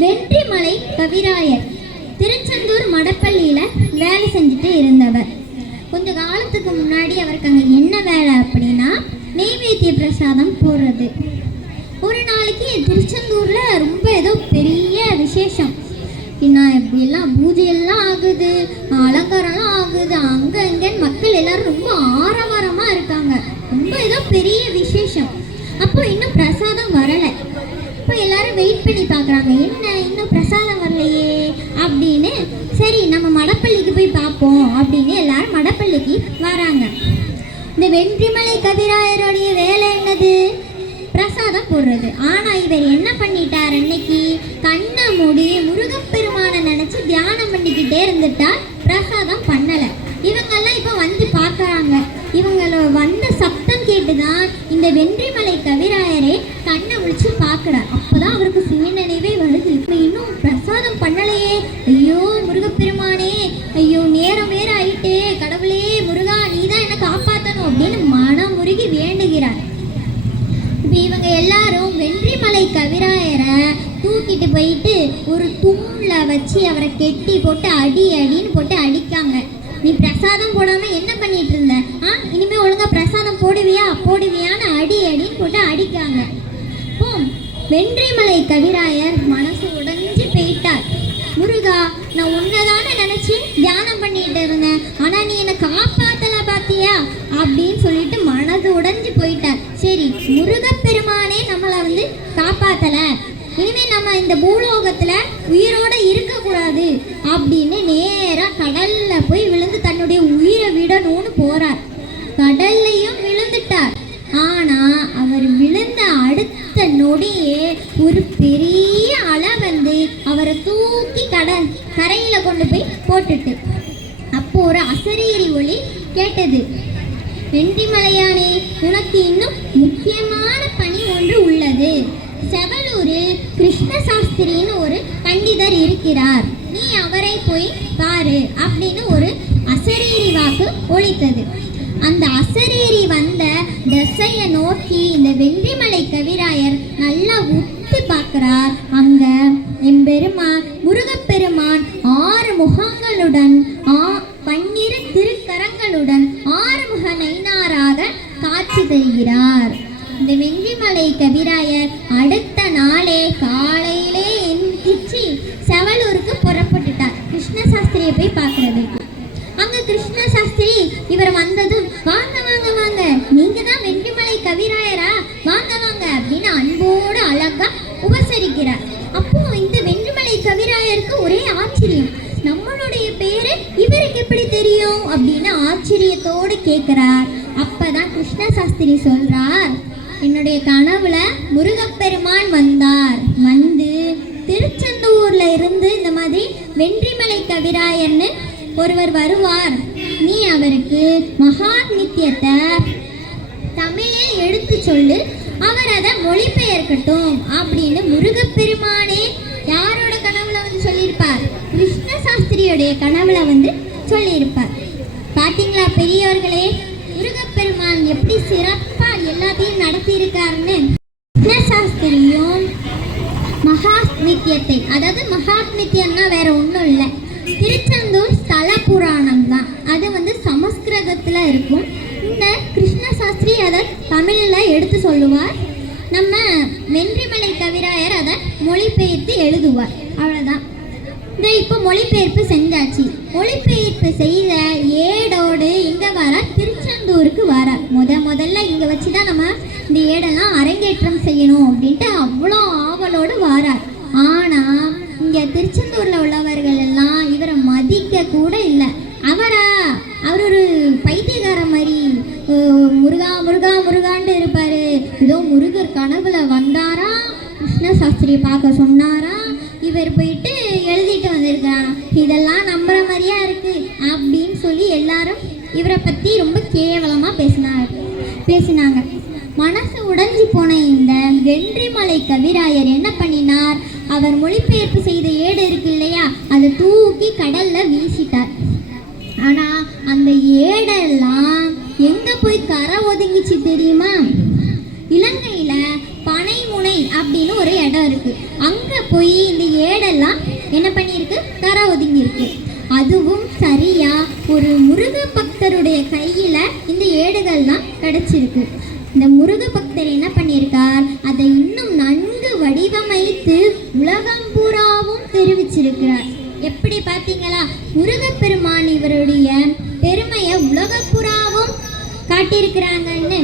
வெற்றிமலை கவிராயர் திருச்செந்தூர் மடப்பள்ளியில் வேலை செஞ்சுட்டு இருந்தவர். கொஞ்ச காலத்துக்கு முன்னாடி அவருக்கு அங்கே என்ன வேலை அப்படின்னா நெய்வேத்திய பிரசாதம் போடுறது. ஒரு நாளைக்கு திருச்செந்தூரில் ரொம்ப ஏதோ பெரிய விசேஷம், இப்படியெல்லாம் பூஜையெல்லாம் ஆகுது, அலங்காரம்லாம் ஆகுது, அங்கே இங்கேன்னு மக்கள் எல்லாரும் ரொம்ப ஆரவாரமாக இருக்காங்க. ரொம்ப ஏதோ பெரிய விசேஷம். அப்போ இன்னும் பிரசாதம் வரலை. இப்போ எல்லாரும் வெயிட் பண்ணி பார்க்குறாங்க, என்ன இன்னும் பிரசாதம் வரலையே அப்படின்னு. சரி நம்ம மடப்பள்ளிக்கு போய் பார்ப்போம் அப்படின்னு எல்லாரும் மடப்பள்ளிக்கு வராங்க. இந்த வெற்றிமலை கவிராயருடைய வேலை என்னது? பிரசாதம் போடுறது. ஆனால் இவர் என்ன பண்ணிட்டார், அன்னைக்கு கண்ணை மூடி முருகப்பெருமானை நினச்சி தியானம் பண்ணிக்கிட்டே இருந்துட்டார், பிரசாதம் பண்ணலை. இவங்கெல்லாம் இப்போ வந்து பார்க்குறாங்க. இவங்கள வந்த சப்தம் கேட்டுதான் இந்த வெற்றிமலை கவிராயரே கண்ணை முழிச்சு பார்க்குறார். அப்போதான் அவருக்கு சுயநினைவே வருது, இப்போ இன்னும் பிரசாதம் பண்ணலையே, ஐயோ முருகப்பெருமானே, ஐயோ நேரம் வேற ஆயிட்டே, கடவுளே முருகா நீ தான் என்னை காப்பாற்றணும் அப்படின்னு மனம் முருகி வேண்டுகிறார். இப்போ இவங்க எல்லாரும் வெற்றிமலை கவிராயரை தூக்கிட்டு போயிட்டு ஒரு தூணில் வச்சு அவரை கெட்டி போட்டு அடின்னு போட்டு அடிக்காங்க. நீ பிரசாதம் போடாமல் என்ன பண்ணிட்டு இருந்த, இனிமேல் ஒழுங்கா பிரசாதம் போடுவியான்னு அடின்னு போட்டு அடிக்காங்க. இப்போ வெற்றிமலை கவிராயர் மனசு உடைஞ்சு போயிட்டார். முருகா நான் உன்னதானே நினச்சி தியானம் பண்ணிட்டு இருந்தேன், ஆனால் நீ என்னை காப்பாற்றலை பார்த்தியா அப்படின்னு சொல்லிட்டு மனது உடைஞ்சு போயிட்டார். சரி முருகப்பெருமானே நம்மளை வந்து காப்பாற்றலை, இனிமேல் நம்ம இந்த பூலோகத்தில் உயிரோடு இருக்கக்கூடாது அப்படின்னு நேராக கடலில் போய் விழுந்து தன்னுடைய உயிரை விடணும்னு போகிறார். கடல்லையும் விழுந்துட்டார். ஆனால் அவர் விழுந்த அடுத்த நொடியே ஒரு பெரிய அலை வந்து அவரை தூக்கி கரையில் கொண்டு போய் போட்டுட்டு, அப்போ ஒரு அசரீரி ஒலி கேட்டது. வெற்றிமலையானே, உனக்கு இன்னும் முக்கியமான பணி ஒன்று உள்ளது. செவலூரில் கிருஷ்ண சாஸ்திரின்னு ஒரு பண்டிதர் இருக்கிறார், நீ அவரை போய் பாரு அப்படின்னு ஒரு அசரீரி வாக்கு ஒலித்தது. அந்த அசரீரி வந்த திசையை நோக்கி இந்த வெற்றிமலை கவிராயர் நல்லா உத்து பார்க்கிறார். அங்க எம்பெருமான் முருகப்பெருமான் 6 முகங்களுடன் 12 திருக்கரங்களுடன் 6 முக நைனாராக காட்சி தருகிறார். இந்த வெற்றிமலை கவிராயர் அடுத்த நாளே காலையிலே எந்திரிச்சு செவலூருக்கு புறப்பட்டுட்டார் கிருஷ்ண சாஸ்திரியை போய் பார்க்கறதுக்கு. அங்க கிருஷ்ண சாஸ்திரி இவர் வந்ததும் வாங்க வாங்க வாங்க, நீங்க தான் வெற்றிமலை கவிராயரா, வாங்க வாங்க அப்படின்னு அன்போடு அழகா உபசரிக்கிறார். அப்போ இந்த வெற்றிமலை கவிராயருக்கு ஒரே ஆச்சரியம், நம்மளுடைய பேரு இவருக்கு எப்படி தெரியும் அப்படின்னு ஆச்சரியத்தோடு கேட்கிறார். அப்பதான் கிருஷ்ண சாஸ்திரி சொல்றார், என்னுடைய கனவுல முருகப்பெருமான் வந்தார், வந்து திருச்செந்தூர்ல இருந்து இந்த மாதிரி வெற்றிமலை கவிராயர்னு ஒருவர் வருவார், நீ அவருக்கு மகாத்மியத்தை தமிழில் எடுத்து சொல்லு, அவர் அதை மொழிபெயர்க்கட்டும் அப்படின்னு முருகப்பெருமானே யாரோட கனவுல வந்து சொல்லியிருப்பார், கிருஷ்ண சாஸ்திரியோடைய கனவுல வந்து சொல்லியிருப்பார். பார்த்தீங்களா பெரியவர்களே, முருகப்பெருமான் எப்படி சிறப்பா எல்லாத்தையும் நடத்தி இருக்காருன்னு. கிருஷ்ண சாஸ்திரியும் மகாத்மியத்தை, அதாவது மகாத்மியம்னா வேற ஒன்றும் இல்லை, திருச்செந்தூர் ஸ்தல புராணம் தான். அது வந்து சமஸ்கிருதத்தில் இருக்கும். இந்த கிருஷ்ண சாஸ்திரி அதை தமிழில் எடுத்து சொல்லுவார், நம்ம வெற்றிமலை கவிராயர் அதை மொழிபெயர்த்து எழுதுவார். அவ்வளோதான். இந்த இப்போ மொழிபெயர்ப்பு செஞ்சாச்சு. மொழிபெயர்ப்பு செய்த ஏடோடு இங்கே வர திருச்செந்தூருக்கு வர முதல்ல இங்கே வச்சு தான் நம்ம இந்த ஏடெல்லாம் அரங்கேற்றம் செய்யணும் அப்படின்ட்டு அவ்வளோ ஆவலோடு வரார். ஆனால் இங்கே திருச்செந்தூரில் உள்ளவர்கள் எல்லாம் இவரை மதிக்க கூட இல்லை. அவர் ஒரு பைத்தியக்கார மாதிரி முருகா முருகா முருகான்ட்டு இருப்பார். ஏதோ முருகர் கனவுல வந்தாரா, கிருஷ்ண சாஸ்திரியை பார்க்க சொன்னாரா, இவர் போயிட்டு எழுதிட்டு வந்திருக்காரா, இதெல்லாம் நம்புற மாதிரியா இருக்கு அப்படின்னு சொல்லி எல்லாரும் இவரை பற்றி ரொம்ப கேவலமாக பேசினாங்க. மனசு உடைஞ்சி போன இந்த வெற்றிமலை கவிராயர் என்ன பண்ணினார், அவர் மொழிபெயர்ப்பு செய்த ஏடு இருக்கு இல்லையா, அதை தூக்கி கடல்ல வீசிட்டார். ஆனா அந்த ஏடெல்லாம் எங்க போய் கரை ஒதுங்கிச்சு தெரியுமா? இலங்கையில பனைமுனை அப்படின்னு ஒரு இடம் இருக்கு. அங்க போய் இந்த ஏடெல்லாம் என்ன பண்ணியிருக்கு, தர ஒதுங்கி இருக்கு. அதுவும் சரியா ஒரு முருக பக்தருடைய கையில இந்த ஏடுகள்லாம் கிடைச்சிருக்கு. இந்த முருக பக்தர் என்ன பண்ணியிருக்கார், அதை இன்னும் நன்கு வடிவமைத்து உலகம் பூராவும் தெரிவிச்சிருக்கிறார். எப்படி பார்த்தீங்களா, முருகப்பெருமான் இவருடைய பெருமையை உலகம் பூராவும் காட்டியிருக்கிறாங்கன்னு.